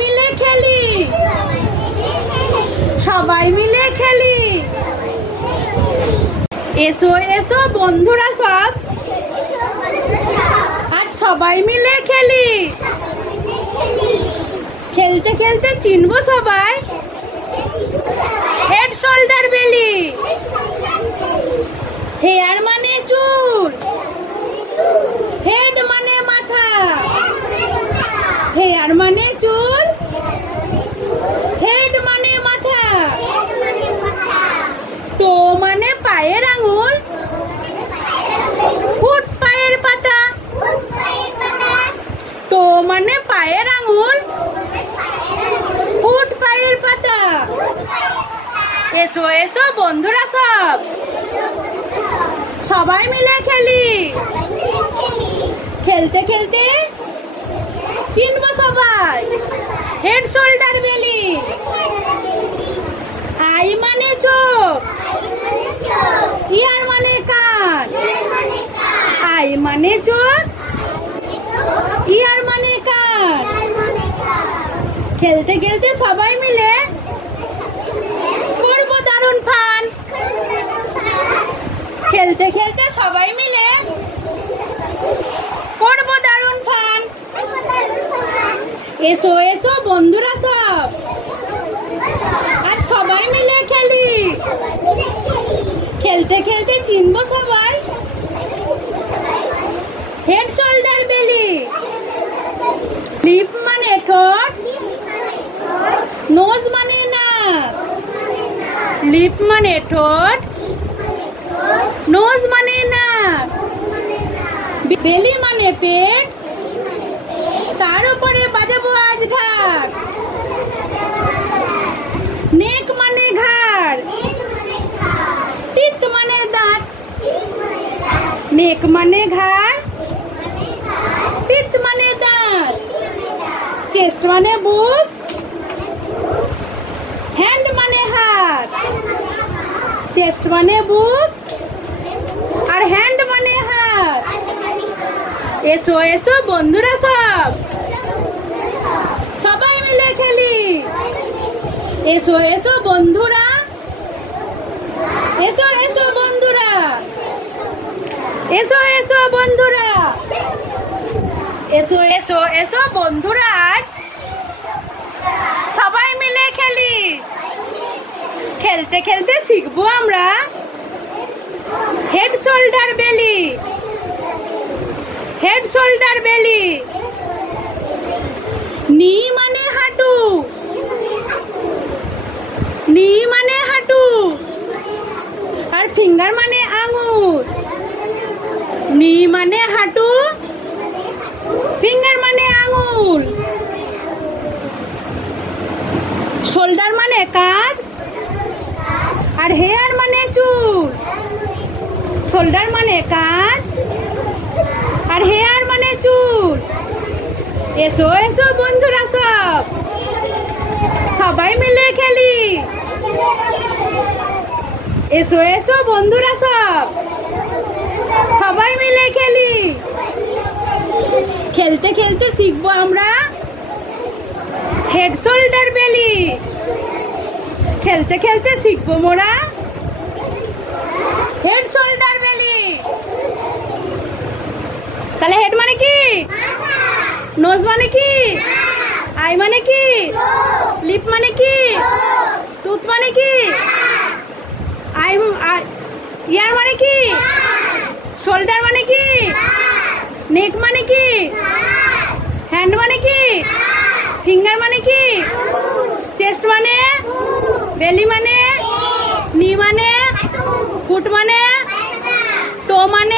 মিলে খেলি, সবাই মিলে খেলি। এসো এসো বন্ধুরা সব, আজ সবাই মিলে খেলি। খেলতে খেলতে চিনবো সবাই হেড শোল্ডার বেলি। হেয়ার মানে চুল, হেড মানে মাথা, হেয়ার মানে চুল, হেড মানে মাথা। টো মানে পায়ের আঙুল, ফুট পায়ের পাতা। টো মানে পায়ের আঙুল, ফুট পায়ের পাতা। এসো এসো বন্ধুরা সব, সবাই মিলে খেলি। খেলতে খেলতে চিনবো সবাই হেড শোল্ডার বেলি। আই মানে চোখ, ইয়ার মানে কান। আই মানে চোখ, ইয়ার মানে কান। খেলতে খেলতে সবাই মিলে করবো দারুণ ফান। খেলতে খেলতে সবাই মিলে করবো দারুণ ফান। এসো এসো বন্ধুরা সব, আজ সবাই মিলে খেলি। খেলতে খেলতে চিনবো সবাই হেড শোল্ডার বেলি। লিপ মানে ঠোঁট, নোজ মানে নাক। লিপ মানে ঠোঁট, নোজ মানে নাক। বেলি মানে পেট, তার উপরে বাজাবো আজ ঘাট। নেক মানে ঘাড়, টিথ মানে দাঁত। নেক মানে ঘাড়, টিথ মানে দাঁত। চেস্ট মানে বুক, হ্যান্ড মানে হাত। চেস্ট মানে বুক আর হ্যান্ড মানে হাত। এসো এসো বন্ধুরা সব, সবাই মিলে খেলি। এসো এসো বন্ধুরা, এসো এসো বন্ধুরা, এসো এসো বন্ধুরা, এসো এসো এসো বন্ধুরা, আজ সবাই মিলে খেলি। খেলতে খেলতে শিখবো আমরা হেড শোল্ডার বেলি। হেড শোল্ডার বেলি। নি মানে হাঁটু, নি মানে হাঁটু আর ফিঙ্গার মানে আঙুল। নি মানে হাঁটু, ফিঙ্গার মানে আঙুল। শোল্ডার মানে কাঁধ আর হেয়ার মানে চুল। শোল্ডার মানে কাঁধ আর হেয়ার মানে চুল। এসো এসো বন্ধুরা সব, সবাই মিলে খেলি। এসো এসো বন্ধুরা সব, সবাই মিলে খেলি। খেলতে খেলতে শিখবো আমরা হেড শোল্ডার বেলি। খেলতে খেলতে শিখবো মোরা হেড শোল্ডার বেলি। তাহলে হেড মানে কি, নোজ মানে কি, আই মানে কি, লিপ মানে কি, টুথ মানে কি, আই ইয়ার মানে কি, শোল্ডার মানে কি, নেক মানে কি, হ্যান্ড মানে কি, ফিঙ্গার মানে কি, চেস্ট মানে, বেলি মানে, নি মানে, ফুট মানে, টো মানে